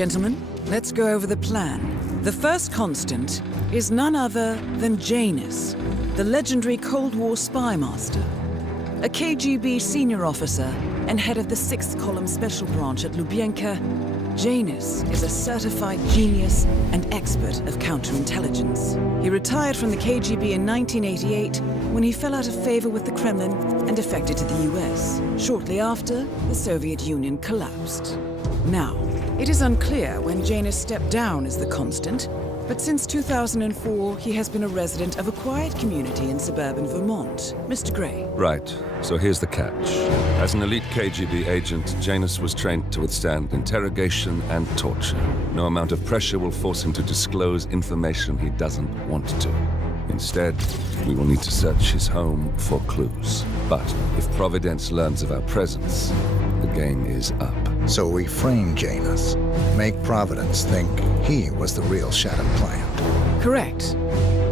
Gentlemen, let's go over the plan. The first constant is none other than Janus, the legendary Cold War spy master. A KGB senior officer and head of the 6th Column Special Branch at Lubyanka, Janus is a certified genius and expert of counterintelligence. He retired from the KGB in 1988 when he fell out of favor with the Kremlin and defected to the US, shortly after the Soviet Union collapsed. Now, it is unclear when Janus stepped down as the constant, but since 2004, he has been a resident of a quiet community in suburban Vermont. Mr. Gray. Right. So here's the catch. As an elite KGB agent, Janus was trained to withstand interrogation and torture. No amount of pressure will force him to disclose information he doesn't want to. Instead, we will need to search his home for clues. But if Providence learns of our presence, the game is up. So we frame Janus, make Providence think he was the real Shattered Plant. Correct.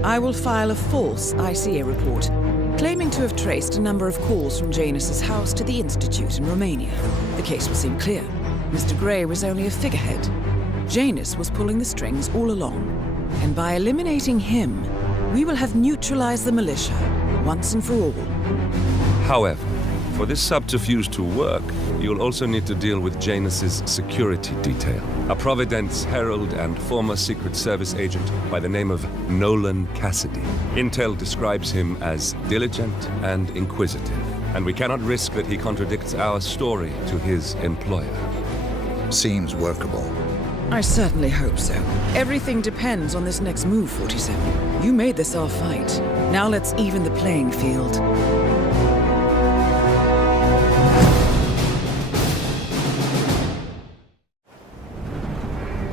I will file a false ICA report, claiming to have traced a number of calls from Janus's house to the Institute in Romania. The case will seem clear. Mr. Gray was only a figurehead. Janus was pulling the strings all along. And by eliminating him, we will have neutralized the militia, once and for all. However, for this subterfuge to work, you'll also need to deal with Janus's security detail. A Providence herald and former Secret Service agent by the name of Nolan Cassidy. Intel describes him as diligent and inquisitive, and we cannot risk that he contradicts our story to his employer. Seems workable. I certainly hope so. Everything depends on this next move, 47. You made this our fight. Now let's even the playing field.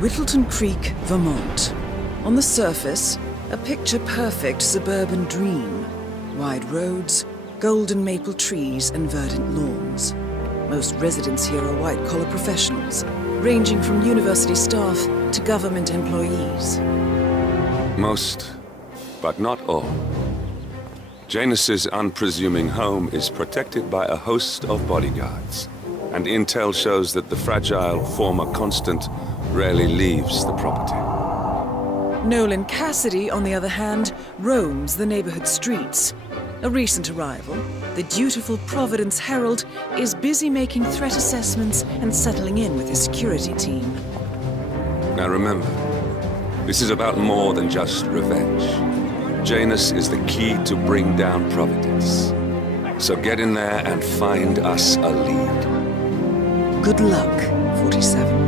Whittleton Creek, Vermont. On the surface, a picture-perfect suburban dream. Wide roads, golden maple trees, and verdant lawns. Most residents here are white-collar professionals, ranging from university staff to government employees. Most, but not all. Janus's unpresuming home is protected by a host of bodyguards, and intel shows that the fragile former constant rarely leaves the property. Nolan Cassidy, on the other hand, roams the neighborhood streets. A recent arrival, the dutiful Providence Herald is busy making threat assessments and settling in with his security team. Now remember, this is about more than just revenge. Janus is the key to bring down Providence. So get in there and find us a lead. Good luck, 47.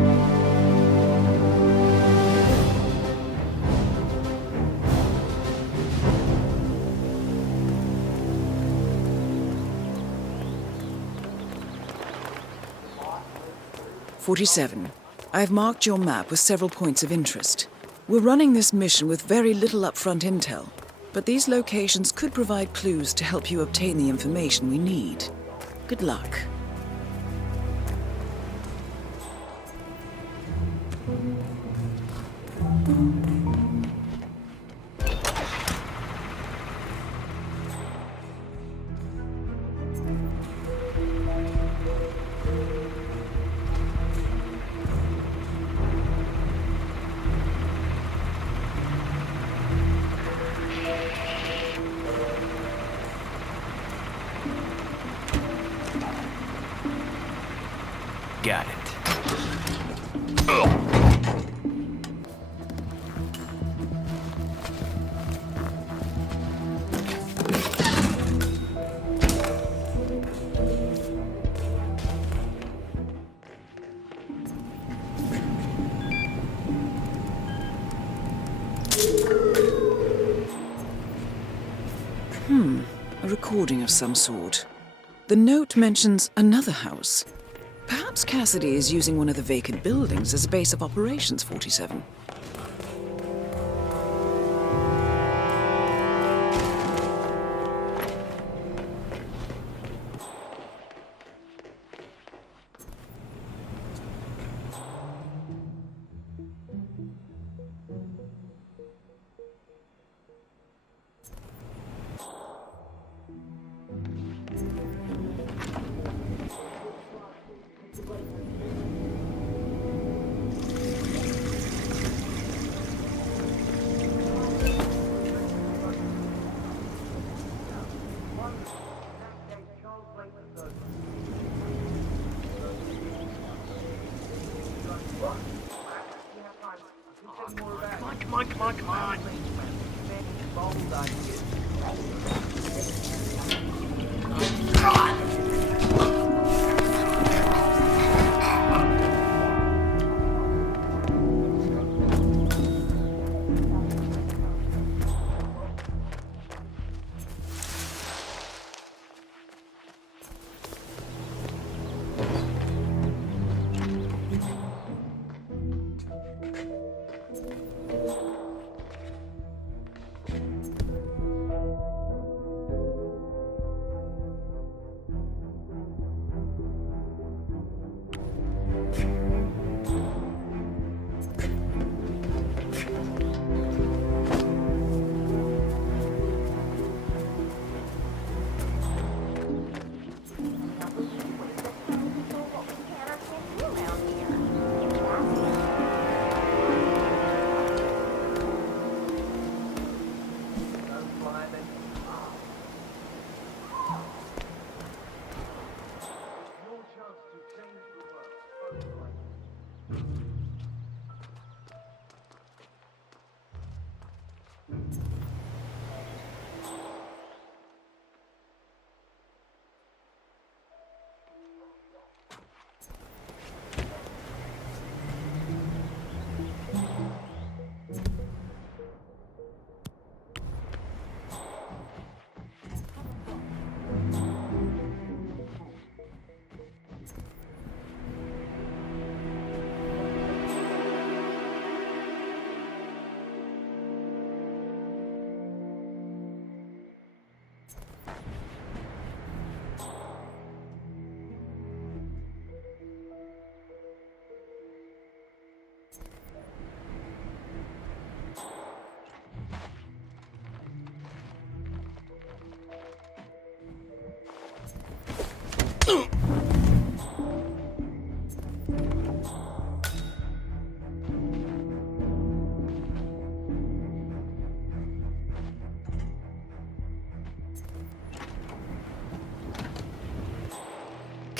I've marked your map with several points of interest. We're running this mission with very little upfront intel, but these locations could provide clues to help you obtain the information we need. Good luck. Got it. A recording of some sort. The note mentions another house. Perhaps Cassidy is using one of the vacant buildings as a base of operations, 47.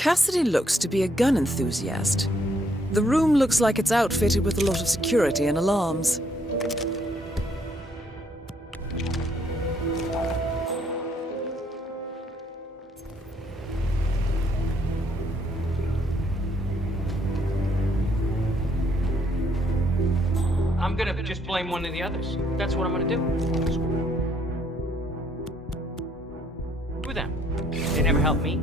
Cassidy looks to be a gun enthusiast. The room looks like it's outfitted with a lot of security and alarms. I'm gonna just blame one of the others. That's what I'm gonna do. Screw them. They never helped me.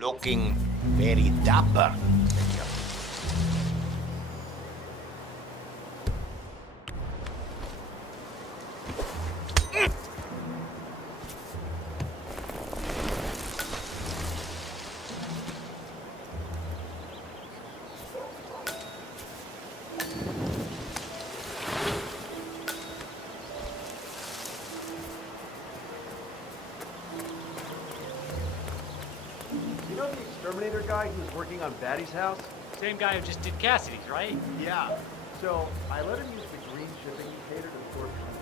Looking very dapper. You know the exterminator guy who was working on Batty's house? Same guy who just did Cassidy's, right? Yeah. So I let him use the green shipping container to store content.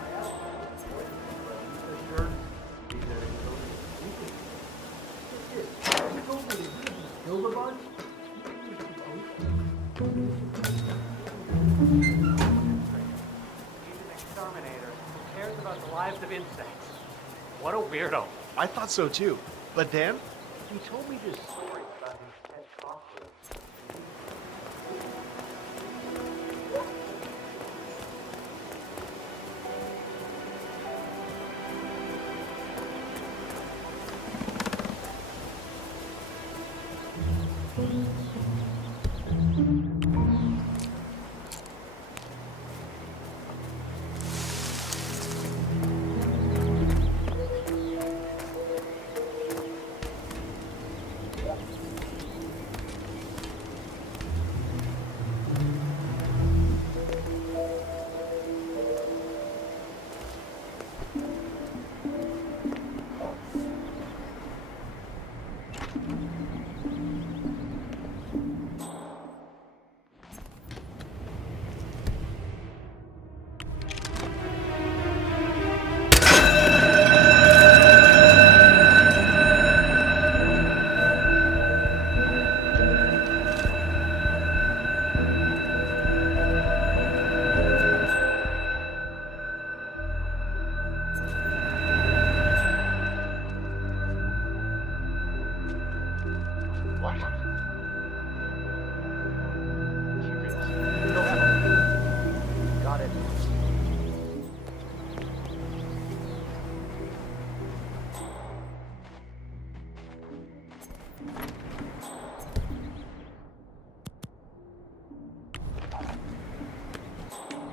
I asked him what he said sure. He said he told me he told me he killed a bunch. He's an exterminator who cares about the lives of insects. What a weirdo. I thought so too. But then he told me this story about his pet cockroach. What? Got it.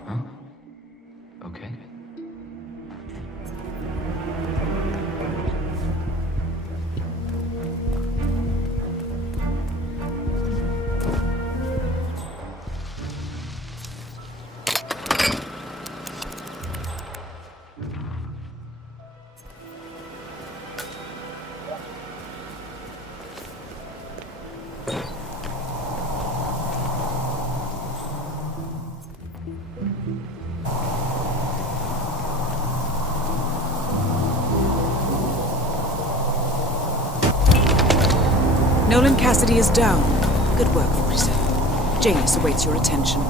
Huh? Okay. Nolan Cassidy is down. Good work, 47. Janus awaits your attention.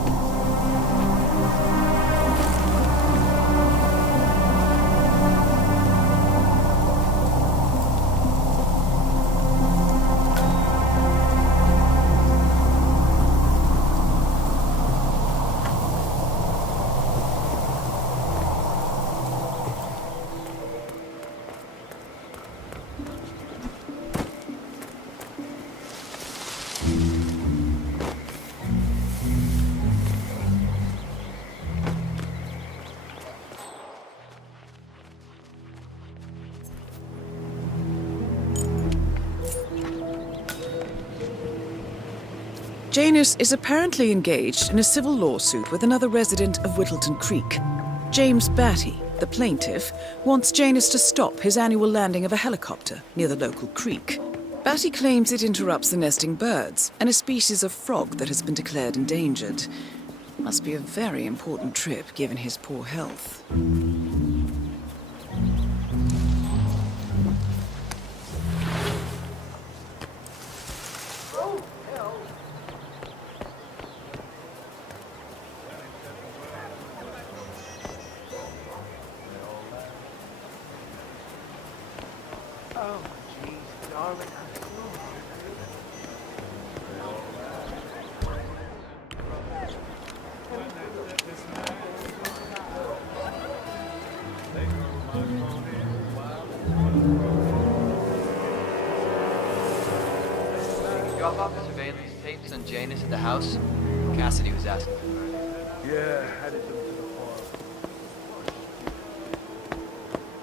Janus is apparently engaged in a civil lawsuit with another resident of Whittleton Creek. James Batty, the plaintiff, wants Janus to stop his annual landing of a helicopter near the local creek. Batty claims it interrupts the nesting birds and a species of frog that has been declared endangered. Must be a very important trip given his poor health. Oh, jeez, darling, I'm so Did you drop off the surveillance tapes on Janus at the house? Cassidy was asking for it. Yeah, headed them to the farm.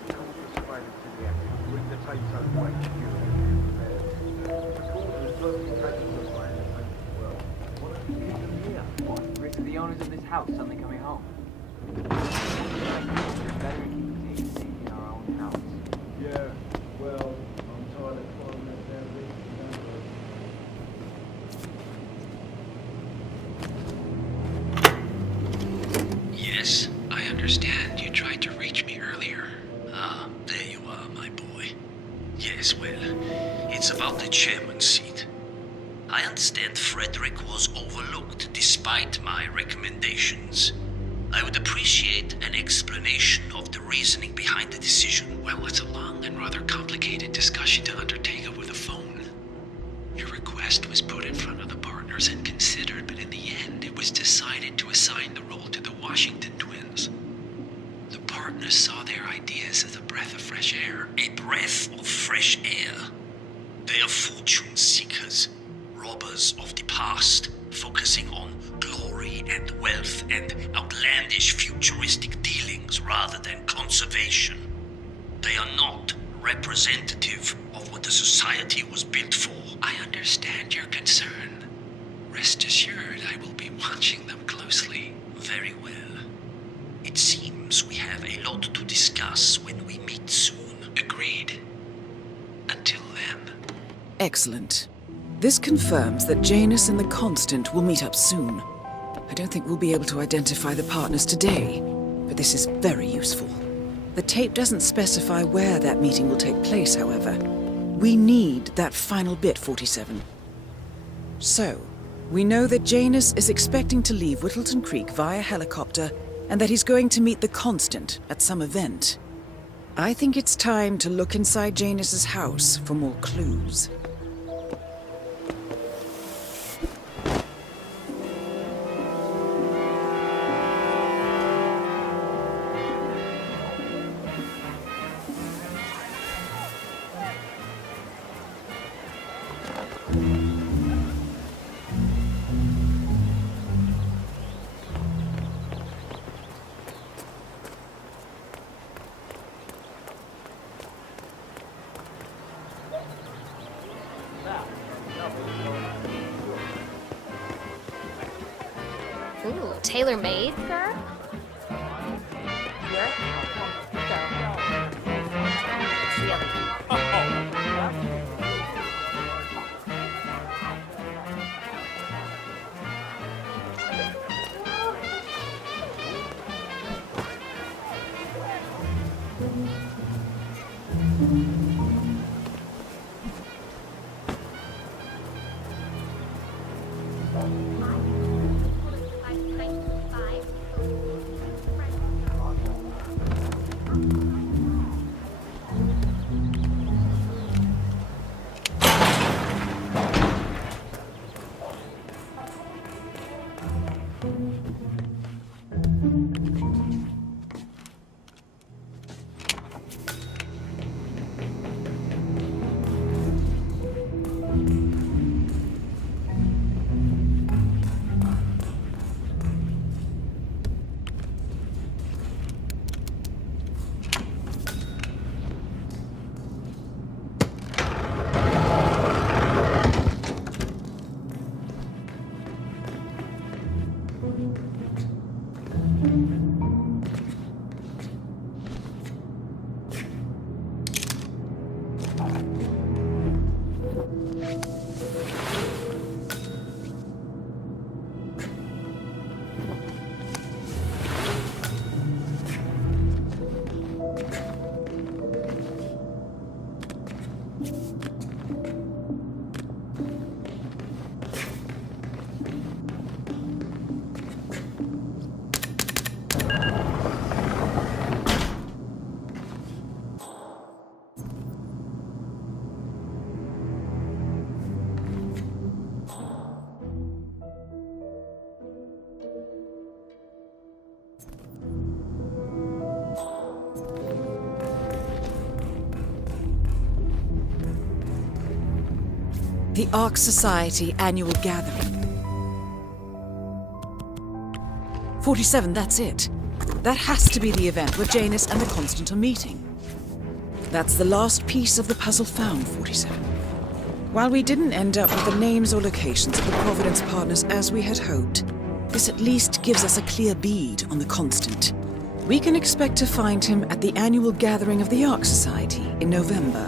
Come to Spider City after with the tights on white security. Rick, are the owners of this house suddenly coming home? We're better keep the safety in our own house. Yeah, well, I'm tired of climbing It's about the chairman's seat. I understand Frederick was overlooked despite my recommendations. I would appreciate an explanation of the reasoning behind the decision. Well, it's a long and rather complicated discussion to undertake over the phone. Your request was put in front of the partners and considered, but in the end, it was decided to assign the role to the Washington twins. The partners saw their ideas as a breath of fresh air. A breath of fresh air. They are fortune seekers, robbers of the past, focusing on glory and wealth and outlandish futuristic dealings rather than conservation. They are not representative of what the society was built for. I understand your concern. Rest assured, I will be watching them closely. Very well. It seems we have a lot to discuss when we meet soon. Agreed. Until then. Excellent. This confirms that Janus and the Constant will meet up soon. I don't think we'll be able to identify the partners today, but this is very useful. The tape doesn't specify where that meeting will take place, however. We need that final bit, 47. So, we know that Janus is expecting to leave Whittleton Creek via helicopter, and that he's going to meet the Constant at some event. I think it's time to look inside Janus's house for more clues. Ooh, tailor-made, sir? The Ark Society Annual Gathering. 47, that's it. That has to be the event where Janus and the Constant are meeting. That's the last piece of the puzzle found, 47. While we didn't end up with the names or locations of the Providence partners as we had hoped, this at least gives us a clear bead on the Constant. We can expect to find him at the annual gathering of the Ark Society in November.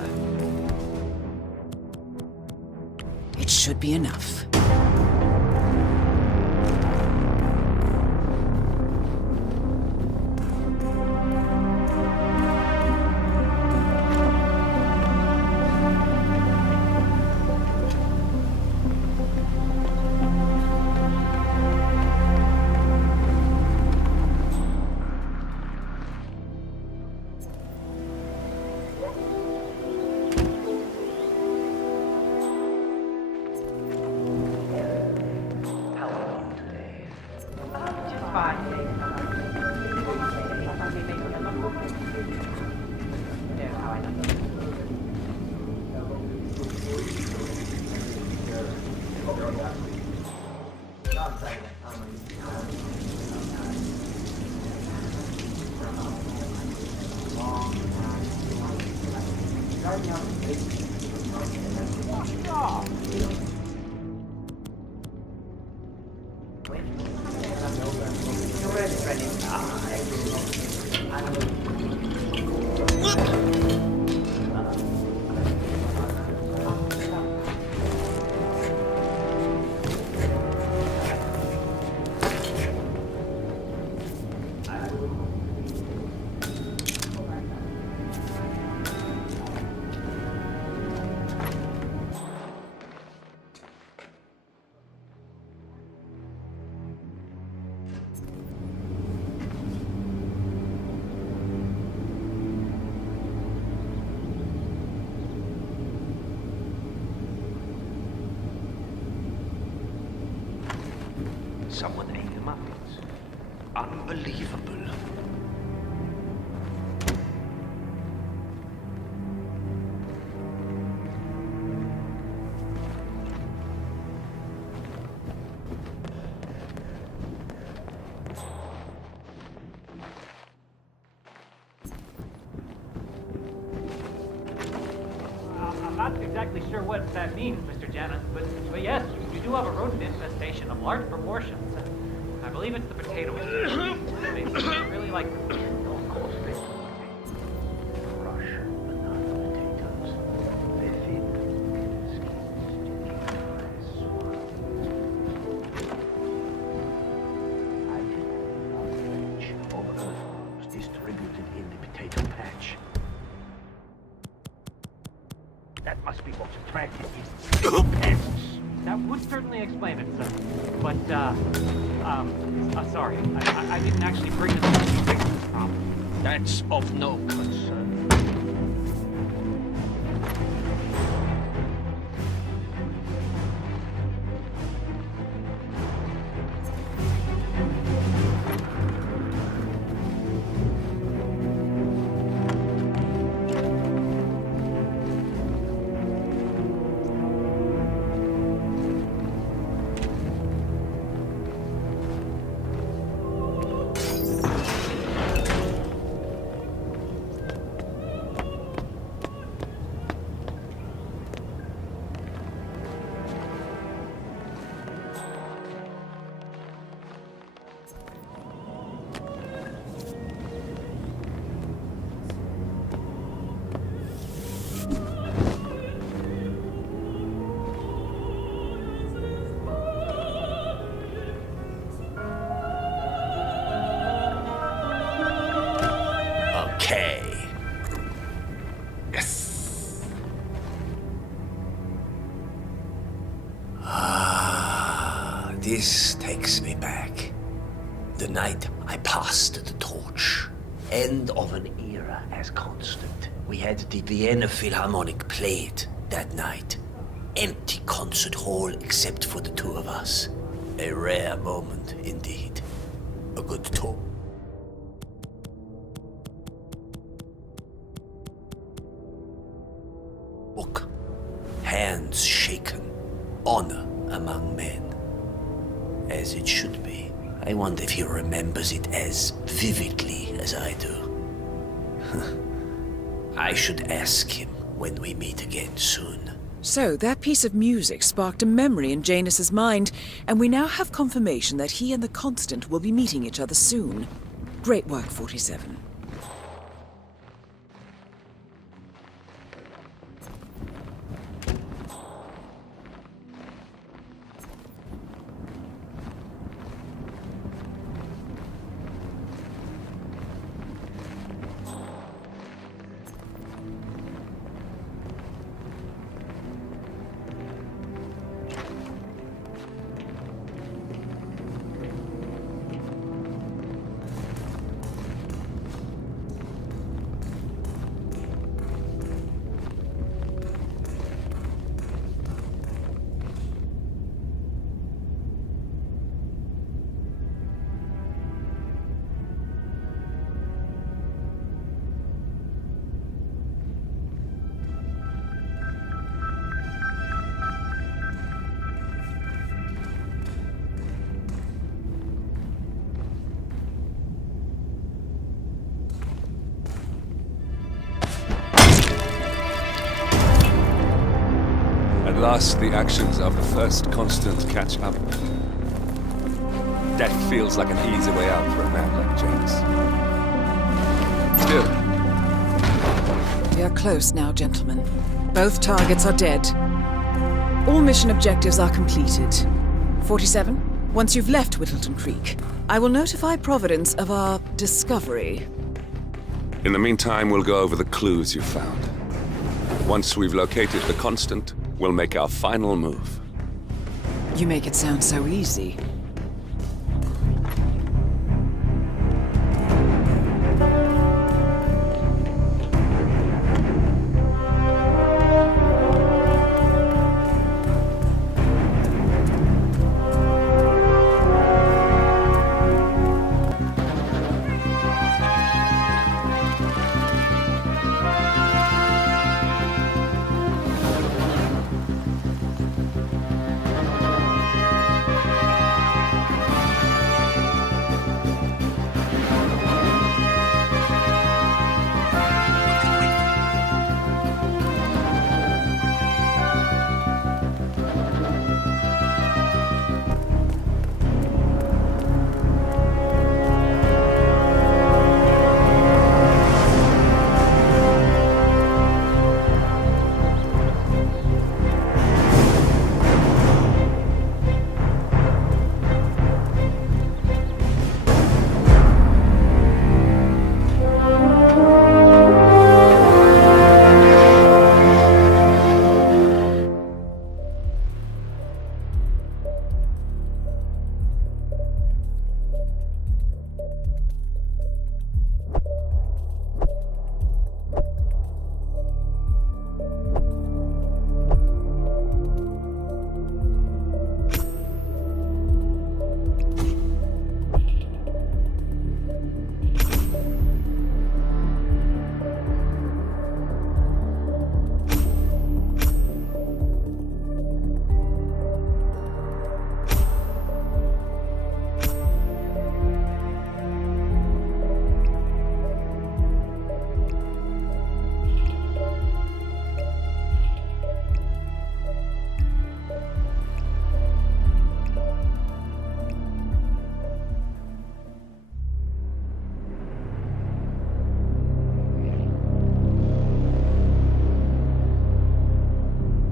It should be enough. Someone ate the muffins. Unbelievable. I'm not exactly sure what that means, Mr. Janus, but yes, you do have a rodent infestation of large proportions. I believe it's the potato issue. They really like Of course they do. Crush banana potatoes. They're thin, skin sticky, I did a bunch of earthworms distributed in the potato patch. That must be what's attracted its pests. That would certainly explain it, sir. But, sorry. I didn't actually bring this to fix this problem. That's of no concern. Okay. Yes. This takes me back. The night I passed the torch. End of an era as constant. We had the Vienna Philharmonic played that night. Empty concert hall except for the two of us. A rare moment indeed. A good talk. Hands shaken, honor among men. As it should be. I wonder if he remembers it as vividly as I do. I should ask him when we meet again soon. So, that piece of music sparked a memory in Janus's mind, and we now have confirmation that he and the Constant will be meeting each other soon. Great work, 47. At last, the actions of the first constant catch up. Death feels like an easy way out for a man like Janus. Still, We are close now, gentlemen. Both targets are dead. All mission objectives are completed. 47, once you've left Whittleton Creek, I will notify Providence of our discovery. in the meantime, we'll go over the clues you found. Once we've located the constant, we'll make our final move. You make it sound so easy.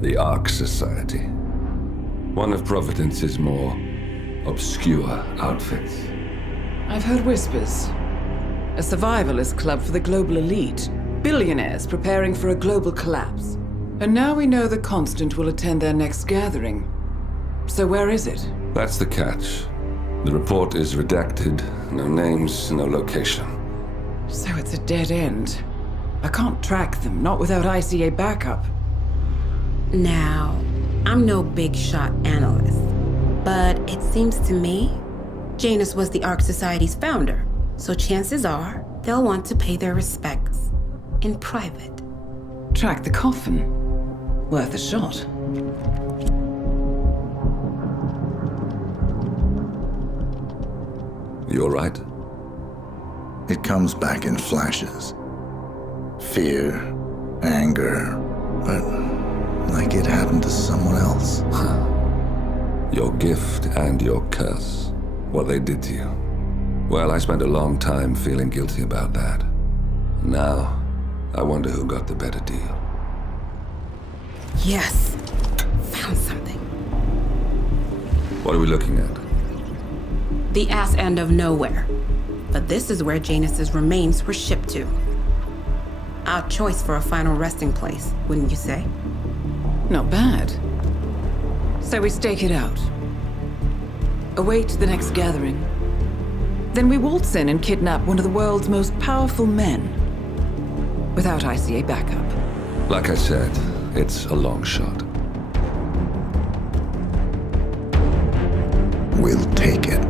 The Ark Society. One of Providence's more obscure outfits. I've heard whispers. A survivalist club for the global elite. Billionaires preparing for a global collapse. And now we know the Constant will attend their next gathering. So where is it? That's the catch. The report is redacted. No names, no location. So it's a dead end. I can't track them, not without ICA backup. Now, I'm no big shot analyst, but it seems to me Janus was the Ark Society's founder, so chances are they'll want to pay their respects in private. Track the coffin. Worth a shot. You all right? It comes back in flashes. Fear, anger, but like it happened to someone else. Your gift and your curse. What they did to you. Well, I spent a long time feeling guilty about that. Now, I wonder who got the better deal. Yes, found something. What are we looking at? The ass end of nowhere. But this is where Janus's remains were shipped to. Our choice for a final resting place, wouldn't you say? Not bad. So we stake it out. Await the next gathering. Then we waltz in and kidnap one of the world's most powerful men. Without ICA backup. Like I said, it's a long shot. We'll take it.